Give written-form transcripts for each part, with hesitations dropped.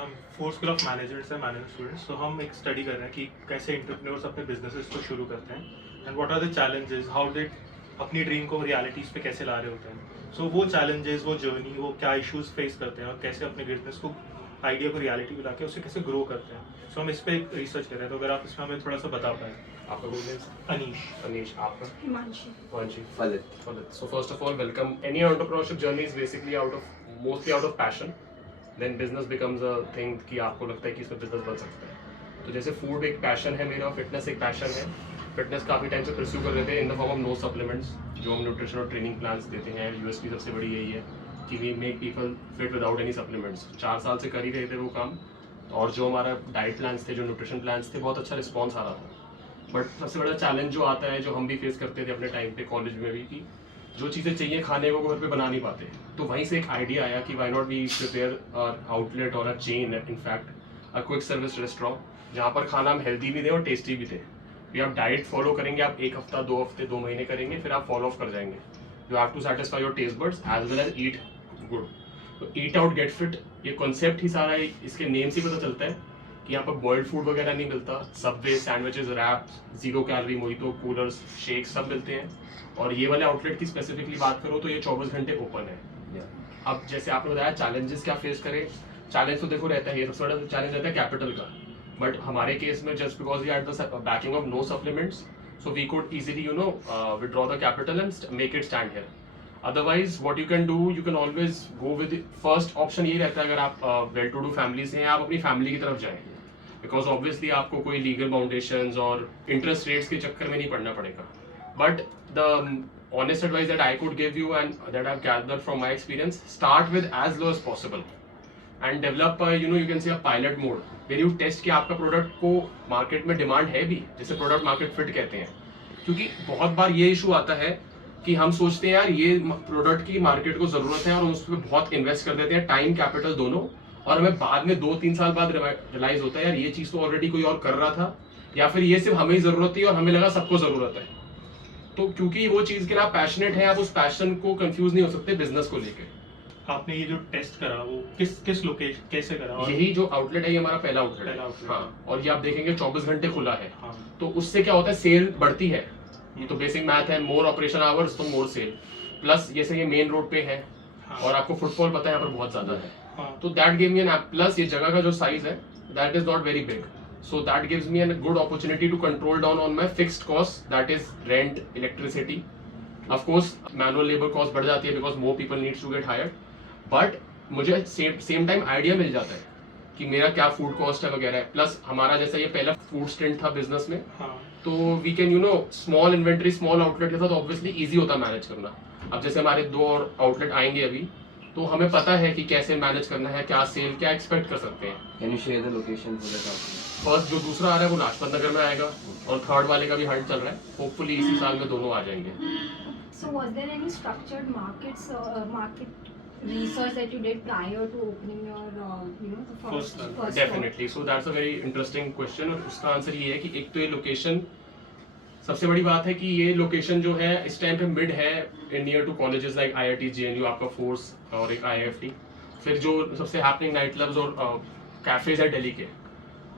हम four school of managements हैं, management students. तो हम एक स्टडी कर रहे हैं कि कैसे एंटरप्रेन्योर्स अपने बिजनेसेस को शुरू करते हैं and what are the challenges, how they अपनी ड्रीम को रियलिटीज़ पे कैसे ला रहे होते हैं। सो वो चैलेंजेस, वो जर्नी, वो क्या इश्यूज फेस करते हैं और कैसे अपने बिजनेस को, आइडिया को रियलिटी में लाके उसे कैसे ग्रो करते हैं। सो हम इस पर एक रिसर्च कर रहे हैं। तो अगर आप इसमें हमें थोड़ा सा बता पाए। आपका गुड नेम? अनीश। अनीश। आपका? हिमांशी। हिमांशी। फलित। फलित। So first of all, welcome. Any entrepreneurship journey is basically mostly out of passion. Then business becomes a thing कि आपको लगता है कि इसमें बिजनेस बन सकता है। तो जैसे फूड एक पैशन है मेरा, फिटनेस एक पैशन है। फिटनेस काफ़ी टाइम से परस्यू कर रहे थे in the form of no supplements, जो हम न्यूट्रिशन और ट्रेनिंग प्लान्स देते हैं। यूएसपी सबसे बड़ी यही है कि we make people fit without any supplements. 4 साल से कर ही रहे थे वो काम, और जो हमारा डाइट प्लान्स थे, जो न्यूट्रिशन प्लान्स थे, बहुत अच्छा रिस्पॉन्स आ रहा था। बट सबसे बड़ा चैलेंज जो आता है, जो हम भी फेस करते थे अपने टाइम पे कॉलेज में भी, कि जो चीज़ें चाहिए खाने वो घर पे बना नहीं पाते। तो वहीं से एक आइडिया आया कि why not we prepare outlet और a chain, in fact a quick service restaurant, जहाँ पर खाना हम हेल्दी भी दें और टेस्टी भी दें। भी आप डाइट फॉलो करेंगे, आप 1 हफ्ता 2 हफ्ते 2 महीने करेंगे, फिर आप फॉलो ऑफ कर जाएंगे। You have to satisfy your taste buds as well as eat good. तो ईट आउट गेट फिट, ये कॉन्सेप्ट ही सारा इसके नेम से पता चलता है कि यहाँ पर बॉइल्ड फूड वगैरह नहीं मिलता। Subway, sandwiches, wraps, 0 calorie mojito, coolers, shake सब मिलते हैं। और ये वाले आउटलेट की स्पेसिफिकली बात करो तो ये 24 घंटे ओपन है। अब जैसे आपने बताया चैलेंजेस क्या फेस करें, चैलेंज तो देखो रहता है, ये सबसे बड़ा चैलेंज रहता है कैपिटल का। बट हमारे केस में just because we had the backing of no supplements, so we could easily withdraw the capital and make it stand here. Otherwise what you can do, you can always go with first option. ये रहता है अगर आप well to do family से हैं, आप अपनी family की तरफ जाएं, बिकॉज ऑब्वियसली आपको कोई लीगल फाउंडेशंस और इंटरेस्ट रेट्स के चक्कर में नहीं पड़ना पड़ेगा। But the honest advice that I could give you and that I've gathered from my experience, start with as low as possible and develop you can say a pilot mode where you test कि आपका product को market में demand है भी, जिसे product market fit कहते हैं। क्योंकि बहुत बार ये इशू आता है कि हम सोचते हैं यार ये प्रोडक्ट की मार्केट को जरूरत है और उस पर बहुत इन्वेस्ट कर देते हैं, टाइम कैपिटल दोनों, और हमें बाद में 2-3 साल बाद रियलाइज होता है यार ये चीज़ तो ऑलरेडी कोई और कर रहा था, या फिर ये सिर्फ हमें ही जरूरत थी और हमें लगा सबको जरूरत है। तो क्योंकि वो चीज़ के लिए आप पैशनेट हैं, आप उस पैशन को कंफ्यूज नहीं हो सकते बिजनेस को लेकर। आपने ये जो टेस्ट करा वो किस लोकेशन कैसे करा? यही जो आउटलेट है ये हमारा पहला आउटलेट है। हाँ, और ये आप देखेंगे 24 घंटे खुला है। हाँ। तो उससे क्या होता है, सेल बढ़ती है। ये तो बेसिक मैथ है, मोर ऑपरेशन आवर्स तो मोर सेल। प्लस जैसे ये मेन रोड पे है। हाँ। और आपको फुटफॉल पता है यहाँ पर बहुत ज्यादा है। हाँ। तो that give me an app. Plus ये जगह का जो साइज है that is not very big, so that gives me a good opportunity to control down on my fixed costs, that is rent, electricity. Of course manual labor cost बढ़ जाती है because more people needs to get hired, but मुझे same time idea मिल जाता है कि मेरा क्या food cost है वगैरह। प्लस हमारा जैसा ये पहला फूड स्टेंट था बिजनेस में। हाँ। तो we can small inventory, small outlet के साथ ऑब्वियसली ईजी होता है मैनेज करना। अब जैसे हमारे 2 और आउटलेट आएंगे अभी, तो हमें पता है कि कैसे मैनेज करना है, क्या सेल, क्या एक्सपेक्ट कर सकते हैं। Can you share the location for the outlet? First जो दूसरा आ रहा है वो लाजपत नगर में आएगा, और थर्ड वाले का भी हंट चल रहा है। होपफुली इसी साल में दोनों आ जाएंगे। So was there any structured market research that you did prior to opening your the first store? Definitely. So that's a very interesting question, और उसका आंसर ये है कि एक तो ये लोकेशन, सबसे बड़ी बात है कि ये लोकेशन जो है इस टाइम पे मिड है, near to colleges like IIT JNU, आपका फोर्स और एक IIFT। फिर जो सबसे हैपनिंग नाइट क्लब्स और कैफेज है दिल्ली के,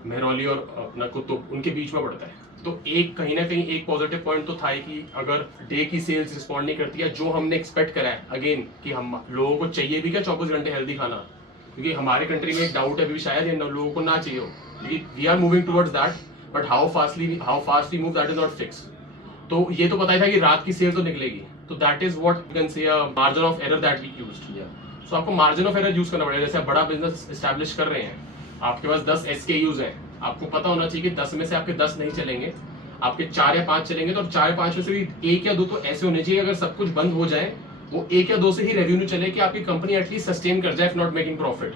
मेहरौली और अपना कुतुब, उनके बीच में पड़ता है। तो एक कहीं ना कहीं एक पॉजिटिव पॉइंट तो था ही कि अगर डे की सेल्स रिस्पॉन्ड नहीं करती है जो हमने एक्सपेक्ट करा है, अगेन कि हम लोगों को चाहिए भी क्या 24 घंटे हेल्दी खाना, क्योंकि हमारे कंट्री में एक डाउट है अभी शायद ये लोगों को ना चाहिए हो। We are moving towards that, but how fast we move that is not fix. तो ये तो पता ही था कि रात की सेल तो निकलेगी, तो that is what you can say a margin of error that we used. So आपको मार्जिन ऑफ एरर यूज करना पड़ेगा। जैसे आप बड़ा बिजनेस एस्टैब्लिश कर रहे हैं, आपके पास 10 SKUs हैं, आपको पता होना चाहिए कि 10 में से आपके 10 नहीं चलेंगे, आपके 4 या 5 चलेंगे। तो 4 या 5 में से भी 1 या 2 तो ऐसे होने चाहिए अगर सब कुछ बंद हो जाए वो 1 या 2 से ही रेवेन्यू चले कि आपकी कंपनी एटलीस्ट सस्टेन कर जाए, if not making profit,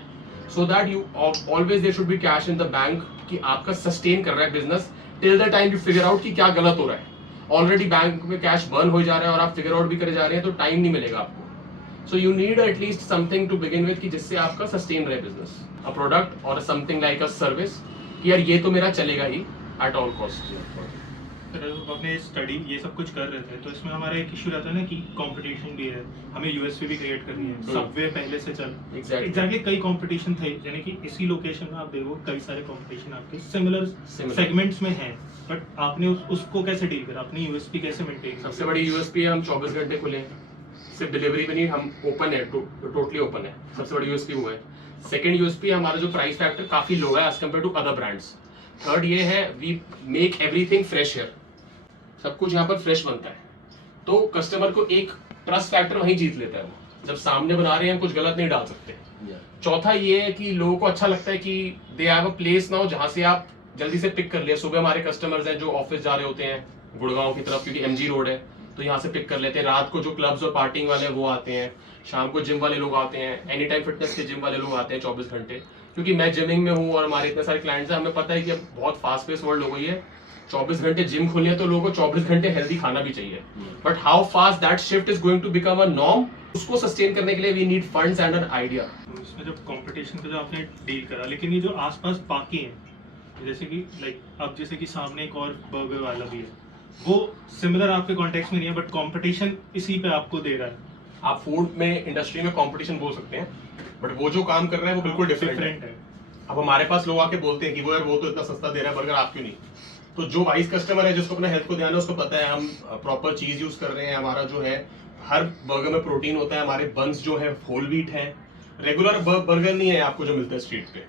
so that you always there should be cash in the bank कि आपका सस्टेन कर रहा है business till the time you figure out कि क्या गलत हो रहा है। ऑलरेडी बैंक में कैश बर्न हो जा रहा है और आप फिगर आउट भी करे जा रहे हैं, तो टाइम नहीं मिलेगा आपको। So you need at least something to begin with कि जिससे आपका सस्टेन रहे बिजनेस, अ प्रोडक्ट और समथिंग लाइक अ सर्विस कि यार ये तो मेरा चलेगा ही एट ऑल कॉस्ट। फिर अपने स्टडी ये सब कुछ कर रहे थे तो इसमें हमारा एक इशू रहता है ना कि कंपटीशन भी है, हमें यूएसपी भी क्रिएट करनी है, सबवे पहले से चल एग्जैक्टली कई कंपटीशन थे, यानी कि इसी लोकेशन में आप देखो कई सारे कंपटीशन आपके सिमिलर सेगमेंट्स में हैं, बट आपने उसको कैसे डील करा, अपनी यूएसपी कैसे मेंटेन? सबसे बड़ी यूएसपी है हम 24 घंटे खुले हैं, सिर्फ डिलीवरी में नहीं, हम ओपन है, टोटली ओपन है, सबसे बड़ी यूएसपी वो है। सेकंड यूएसपी हमारा जो प्राइस फैक्टर काफी लो है as compare to other brands. Third ये है we make everything fresh here, सब कुछ यहाँ पर फ्रेश बनता है, तो कस्टमर को एक ट्रस्ट फैक्टर वहीं जीत लेता है, वो जब सामने बना रहे हैं कुछ गलत नहीं डाल सकते। चौथा ये है कि लोगों को अच्छा लगता है कि they have a place now जहाँ से आप जल्दी से पिक कर लिया। सुबह हमारे कस्टमर्स हैं जो ऑफिस जा रहे होते हैं गुड़गांव की तरफ, क्योंकि एमजी रोड है, तो यहाँ से पिक कर लेते हैं। रात को जो क्लब्स और पार्टिंग वाले हैं वो आते हैं, शाम को जिम वाले लोग आते हैं, एनी टाइम फिटनेस के जिम वाले लोग आते हैं 24 घंटे। क्योंकि मैं जिमिंग में हूँ और हमारे इतने सारे क्लाइंट्स हैं, हमें पता है कि अब बहुत फास्ट पेस वर्ल्ड हो गई है, 24 घंटे जिम खुली है तो लोगों को 24 घंटे हेल्दी खाना भी चाहिए। But how fast that shift is going to become a norm, उसको सस्टेन करने के लिए we need funds and an idea. इसमें जब कंपटीशन का जो आपने डील करा, लेकिन ये जो आसपास बाकी हैं जैसे कि लाइक अब जैसे कि सामने एक और बर्गर वाला भी है, वो सिमिलर आपके कॉन्टेक्स्ट में नहीं है बट कंपटीशन इसी पे आपको दे रहा है। आप फूड में इंडस्ट्री में कंपटीशन बोल सकते हैं, बट वो जो काम कर रहा है वो बिल्कुल डिफरेंट है। अब हमारे पास लोग आके बोलते हैं कि वो यार वो तो इतना सस्ता दे रहा है बर्गर, आप क्यों नहीं? तो जो वाइस कस्टमर है जिसको अपना हेल्थ को ध्यान है उसको पता है हम प्रॉपर चीज यूज कर रहे हैं, हमारा जो है हर बर्गर में प्रोटीन होता है, हमारे बंस जो है होल व्हीट है, रेगुलर बर्गर नहीं है आपको जो मिलता है स्ट्रीट पे।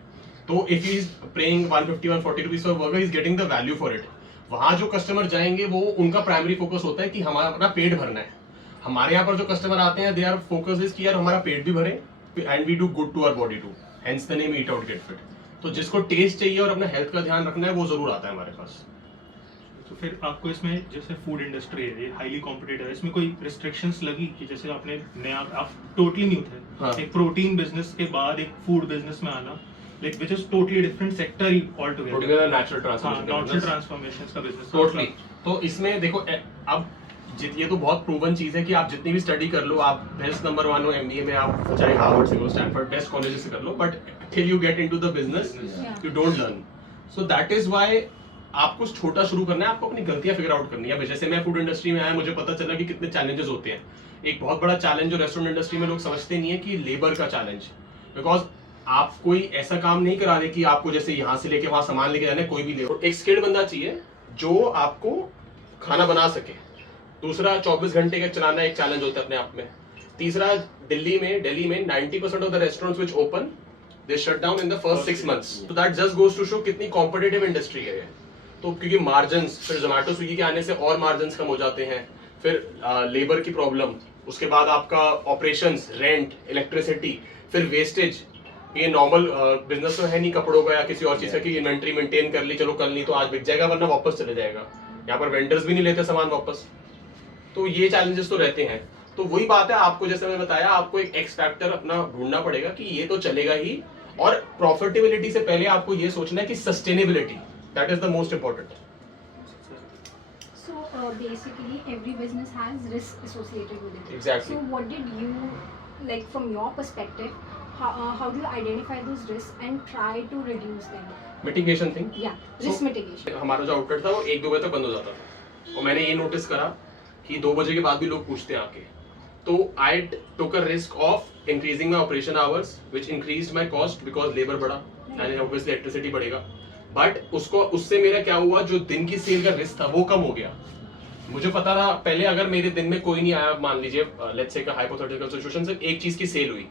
तो if he is paying 150-140 rupees for burger, is getting the value for it. वहां जो कस्टमर जाएंगे वो उनका प्राइमरी फोकस होता है कि हमारा अपना पेट भरना है। हमारे यहाँ पर जो कस्टमर आते हैं दे आर फोकस इज कि यार हमारा पेट भी भरे and we do good to our body too, hence the name eat out get fit. तो जिसको टेस्ट चाहिए और अपना हेल्थ का ध्यान रखना है वो जरूर आता है हमारे पास। तो फिर आपको इसमें जैसे फूड इंडस्ट्री है ये हाईली कॉम्पिटिटिव है, इसमें कोई रिस्ट्रिक्शंस लगी कि जैसे आपने नया आप टोटली न्यू थे, हाँ। एक प्रोटीन बिजनेस के बाद एक फूड बिजनेस में आना, like which is totally different sector he all together, natural transformations का बिजनेस टोटली। तो इसमें देखो अब ये तो बहुत प्रूवन चीज है कि आप जितनी भी स्टडी कर लो, आप बेस्ट नंबर 1 हो एमबीए में, आप चाहे हार्वर्ड से लो, स्टैनफोर्ड, बेस्ट कॉलेज से कर लो, but till you get into the business you don't learn. So that is why आपको छोटा शुरू करना है, आपको अपनी गलतियां फिगर आउट करनी है। जैसे मैं फूड इंडस्ट्री में आया, मुझे पता चला कि कितने चैलेंजेस होते हैं। एक बहुत बड़ा चैलेंज जो रेस्टोरेंट इंडस्ट्री में लोग समझते नहीं है कि लेबर का चैलेंज, बिकॉज आप कोई ऐसा काम नहीं करा रहे कि आपको जैसे यहाँ से लेके वहां सामान लेके जाना है, कोई भी लेबर, एक स्किल्ड बंदा चाहिए जो आपको खाना बना सके। दूसरा 24 घंटे का चलाना एक चैलेंज होता है अपने आप में। तीसरा दिल्ली में 90% of the restaurants which open they shut down in the first 6 months। So that just goes to show कितनी कॉम्पिटिटिव इंडस्ट्री है ये। तो क्योंकि मार्जिन्स, फिर जोमेटो स्विगी के आने से और मार्जिन्स कम हो जाते हैं, फिर लेबर की प्रॉब्लम, उसके बाद आपका ऑपरेशंस, रेंट, इलेक्ट्रिसिटी, फिर वेस्टेज। ये नॉर्मल बिजनेस तो है नहीं कपड़ों का या किसी और चीज का कि इन्वेंट्री मेंटेन कर ली, चलो कल नहीं तो आज बिक जाएगा वरना वापस चले जाएगा। यहाँ पर वेंडर्स भी नहीं लेते सामान वापस, तो ये चैलेंजेस तो रहते हैं। तो वही बात है, आपको जैसे मैंने बताया, आपको एक एक्स फैक्टर अपना ढूंढना पड़ेगा कि ये तो चलेगा ही, और प्रॉफिटेबिलिटी से पहले आपको ये सोचना है कि sustainability, that is the most important. So basically every business has risk associated with it. Exactly. So what did you, like from your perspective, how do you identify those risks and try to reduce them? Mitigation thing, Yeah, risk mitigation. हमारा जो outlet था वो 1-2 बजे तक बंद हो जाता था, और मैंने ये नोटिस करा कि 2 बजे के बाद भी लोग पूछते हैं आके। तो I took a risk of increasing my operation hours which increased my cost because labour बढ़ा एंड ऑब्वियसली इलेक्ट्रिसिटी बढ़ेगा। बट उससे मेरा क्या हुआ, जो दिन की सेल का रिस्क था वो कम हो गया। मुझे पता था पहले अगर मेरे दिन में कोई नहीं आया, मान लीजिए लेट्स से हाइपोथेटिकल सिचुएशन से एक चीज की सेल हुई,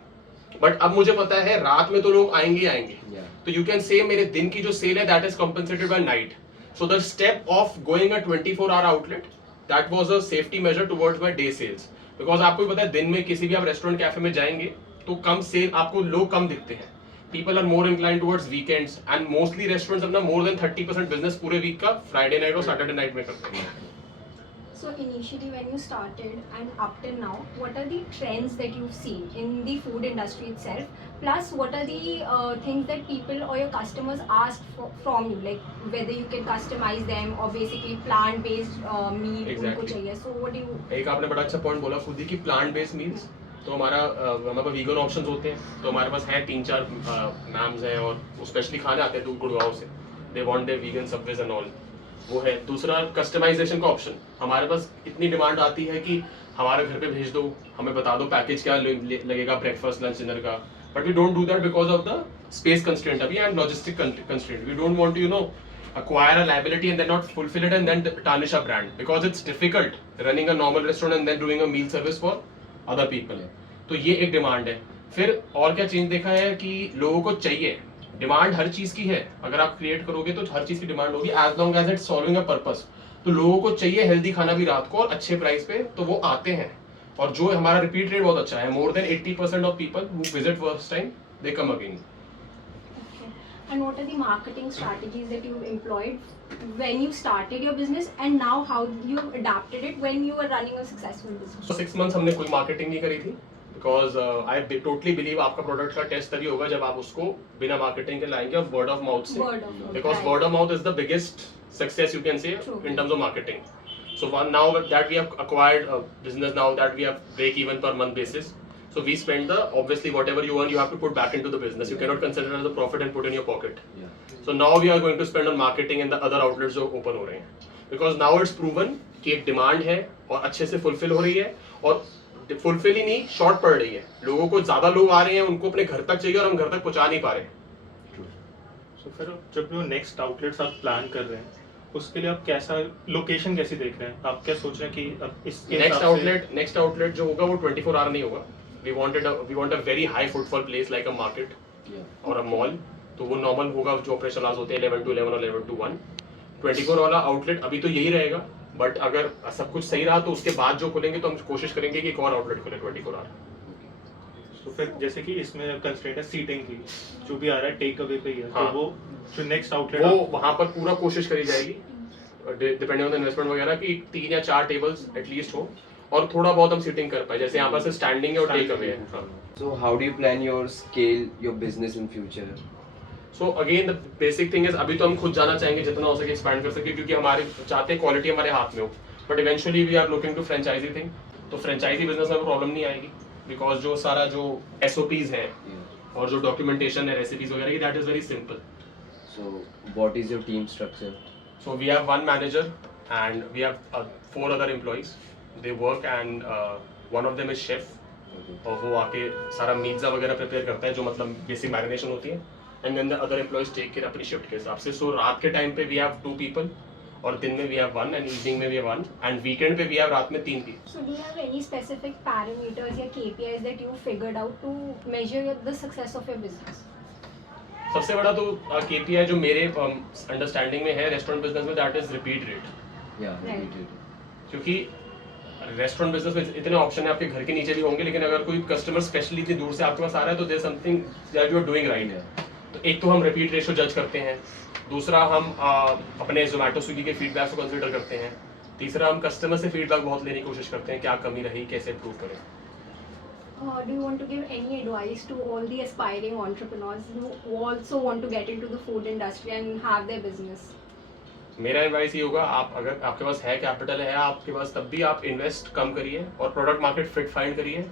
बट अब मुझे पता है रात में तो लोग आएंगे तो यू कैन से मेरे दिन की जो सेल है that is compensated by night. So the step of going a 24-hour outlet that was a safety measure towards my day sales. Because आपको भी पता है दिन में किसी भी आप रेस्टोरेंट कैफे में जाएंगे तो कम सेल, आपको लोग कम दिखते हैं। People are more inclined towards weekends and mostly restaurants अपना मोर देन 30% बिजनेस पूरे वीक का फ्राइडे नाइट और सैटरडे नाइट में करते हैं। So initially when you started and up till now, what are the trends that you've seen in the food industry itself? Plus what are the things that people or your customers ask from you, like whether you can customize them or basically plant-based meat उनको चाहिए. So what do you? एक आपने बड़ा अच्छा point बोला खुद ही कि plant based meals, तो हमारे पास वीगन ऑप्शंस होते हैं, तो हमारे पास है 3-4 मैम्स हैं और स्पेशली खाने आते हैं दूर गुड़गांव से, they want their vegan Subways and all. वो है। दूसरा कस्टमाइजेशन का ऑप्शन, हमारे पास इतनी डिमांड आती है कि हमारे घर पे भेज दो, हमें बता दो पैकेज क्या लगेगा ब्रेकफास्ट लंच डिनर का, but we don't do that because of the space constraint अभी and logistic constraint. We don't want to acquire a liability and then not fulfill it and then tarnish a brand, because it's difficult running a normal restaurant and then doing a meal service for other people. तो ये एक demand है। फिर और क्या change देखा है कि लोगों को चाहिए, डिमांड हर चीज की है, अगर आप क्रिएट करोगे तो हर चीज की डिमांड होगी as long as it solving a purpose. तो लोगों को चाहिए हेल्दी खाना भी रात को और अच्छे प्राइस पे, तो वो आते हैं। और जो हमारा रिपीट रेट बहुत अच्छा है, more than 80% of people who visit first time they come again. And what are the marketing strategies that you've employed when you started your business, and now how you've adapted it when you are running a successful business? So 6 months हमने कोई marketing नहीं करी थी, because I totally believe आपका product का test तभी होगा जब आप उसको बिना मार्केटिंग के लाएंगे और वर्ड ऑफ माउथ से, Word of mouth, because right. Word of mouth is the biggest success you can से True. in terms of marketing. So now that we have acquired a business, now that we have break even per month basis, so we spend the, obviously whatever you earn you have to put back into the business. You cannot consider it as a profit and put in your pocket. Yeah. So now we are going to spend on marketing and the other outlets जो open हो रहे हैं, because now it's proven कि एक demand है और अच्छे से फुलफिल हो रही है, और फुलफिल ही नहीं शॉर्ट पड़ रही है। लोगों को ज्यादा लोग आ रहे हैं, उनको अपने घर तक चाहिए और हम घर तक पहुंचा नहीं पा रहे। सो फिर जब जो नेक्स्ट आउटलेट्स आप प्लान कर रहे हैं उसके लिए आप कैसा लोकेशन कैसे देख रहे हैं, आप क्या सोच रहे हैं कि अब इसके नेक्स्ट आउटलेट जो होगा वो 24 आवर नहीं होगा। We want a very high footfall place like a market Yeah. और अ मॉल। तो वो नॉर्मल होगा जो ऑपरेशन आवर्स होते हैं 11 to 11 और 11 to 1। 24 वाला आउटलेट अभी तो यही रहेगा, बट अगर सब कुछ सही रहा तो उसके बाद जो खुलेंगे तो हम कोशिश करेंगे कि एक और आउटलेट खुले 24 आवर। तो फिर जैसे कि इसमें कंस्ट्रेंट है सीटिंग की, जो भी आ रहा है टेक अवे पे ही है, हाँ। तो वो जो नेक्स्ट आउटलेट वो वहां पर पूरा कोशिश करी जाएगी डिपेंडिंग ऑन द इन्वेस्टमेंट वगैरह कि 3 या 4 टेबल्स एटलीस्ट हो और थोड़ा बहुत हम सीटिंग कर पाए, जैसे यहाँ पर से स्टैंडिंग है और टेक अवे है। हाँ। So how do you plan your scale your business in future? So again the basic thing is, अभी तो हम खुद जाना चाहेंगे जितना हो सके एक्सपैंड कर सके, क्योंकि हमारे चाहते हैं क्वालिटी हमारे हाथ में हो, but eventually we are looking to franchisee thing. तो फ्रेंचाइजी बिजनेस में प्रॉब्लम नहीं आएगी, बिकॉज जो सारा जो SOPs हैं Yeah. और जो डॉक्यूमेंटेशन है रेसिपीज वगैरह की, that is very simple. So what is your team structure? So we have 1 manager and we have 4 other employees. They work and one of them is chef. Okay. और वो आके सारा मीट्जा वगैरह प्रिपेयर करता है, जो मतलब बेसिक मैरिनेशन होती है, and then the other employees take care अपनी शिफ्ट के हिसाब से। सो रात के टाइम पे वी हैव 2 people और दिन में वी हैव 1 एंड इवनिंग में वी हैव 1 एंड वीकेंड पे वी हैव रात में 3 people. So do you have any specific parameters or KPIs that you figured out to measure the success of your business? सबसे बड़ा तो KPI जो मेरे understanding में है रेस्टोरेंट बिजनेस में, that is repeat rate. Yeah, Right. repeated. क्योंकि restaurant business में इतने ऑप्शन है, आपके घर के नीचे भी होंगे, लेकिन अगर कोई कस्टमर स्पेशली इतनी दूर से आपके पास आ रहा है तो there something that you are doing right. Yeah. तो एक तो हम रिपीट रेशो जज करते हैं, दूसरा हम अपने जोमेटो स्विगी के फीडबैक को कंसीडर करते हैं, तीसरा हम कस्टमर से फीडबैक बहुत लेने की कोशिश करते हैं, क्या कमी रही, कैसे इम्प्रूव करें। Do you want to give any advice to all the aspiring entrepreneurs who also want to get into the food industry and have their business? मेरा एडवाइस ये होगा, आप अगर आपके पास है कैपिटल है आपके पास, तब भी आप इन्वेस्ट कम करिए और प्रोडक्ट मार्केट फिट फाइंड करिए।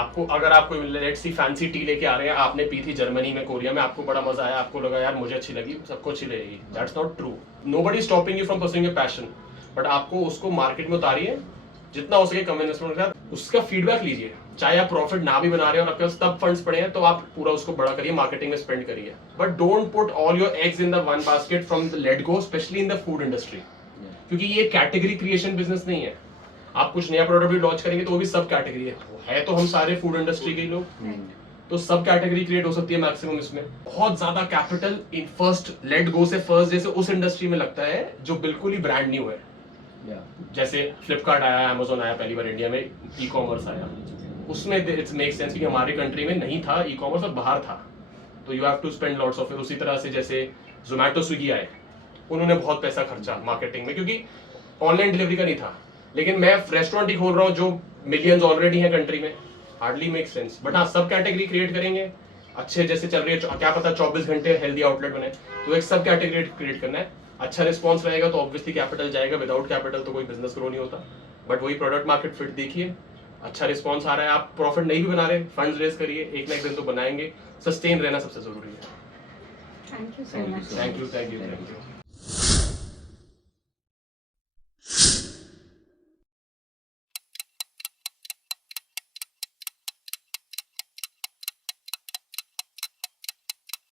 आपको अगर आप कोई लेट्स सी फैंसी टी लेके आ रहे हैं, आपने पी थी जर्मनी में, कोरिया में, आपको बड़ा मजा आया, आपको लगा यार मुझे अच्छी लगी, सबको अच्छी लगेगी, that's not true. Nobody stopping you from pursuing your passion, but आपको उसको मार्केट में उतारिए, जितना हो सके कम इन्वेस्टमेंट के साथ उसका फीडबैक लीजिए। चाहे आप प्रॉफिट ना भी बना रहे हो और आपके पास तब फंड्स पड़े हैं, तो आप पूरा उसको बड़ा करिए, मार्केटिंग में स्पेंड करिए, but don't put all your eggs in the one basket from the let go, specially in the food industry. Yeah. क्योंकि ये कैटेगरी क्रिएशन बिजनेस नहीं है। आप कुछ नया प्रोडक्ट भी लॉन्च करेंगे तो वो भी सब कैटेगरी है तो हम सारे फूड इंडस्ट्री के ही लोग, तो सब कैटेगरी क्रिएट हो सकती है मैक्सिमम। इसमें बहुत ज्यादा capital in first let go से फर्स्ट जैसे उस इंडस्ट्री में लगता है जो बिल्कुल ही ब्रांड न्यू है। Yeah. जैसे फ्लिपकार्ट आया, अमेजोन आया, पहली बार इंडिया में ई कॉमर्स आया, उसमें इट्स मेक सेंस कि हमारी कंट्री में नहीं था ई कॉमर्स और बाहर था, तो you have to spend lots of. उसी तरह से जैसे जोमेटो स्विगी आए, उन्होंने बहुत पैसा खर्चा मार्केटिंग में, क्योंकि ऑनलाइन डिलीवरी का नहीं था। लेकिन मैं रेस्टोरेंट ही खोल रहा हूँ जो मिलियंस ऑलरेडी हैं कंट्री में, हार्डली मेक सेंस। बट हाँ, सब कैटेगरी क्रिएट करेंगे अच्छे, जैसे चल रही है, क्या पता 24 घंटे हेल्दी आउटलेट बने, तो एक सब कैटेगरी क्रिएट करना है। अच्छा रिस्पॉन्स रहेगा तो ऑब्वियसली कैपिटल जाएगा, विदाउट कैपिटल तो कोई बिजनेस ग्रो नहीं होता। बट वही प्रोडक्ट मार्केट फिट देखिए, अच्छा रिस्पॉन्स आ रहा है, आप प्रॉफिट नहीं भी बना रहे, फंड्स रेज करिए, एक ना एक दिन तो बनाएंगे। सस्टेन रहना सबसे जरूरी है। Thank you so Thank you much. so thank you, much. Thank you, Thank thank you. You.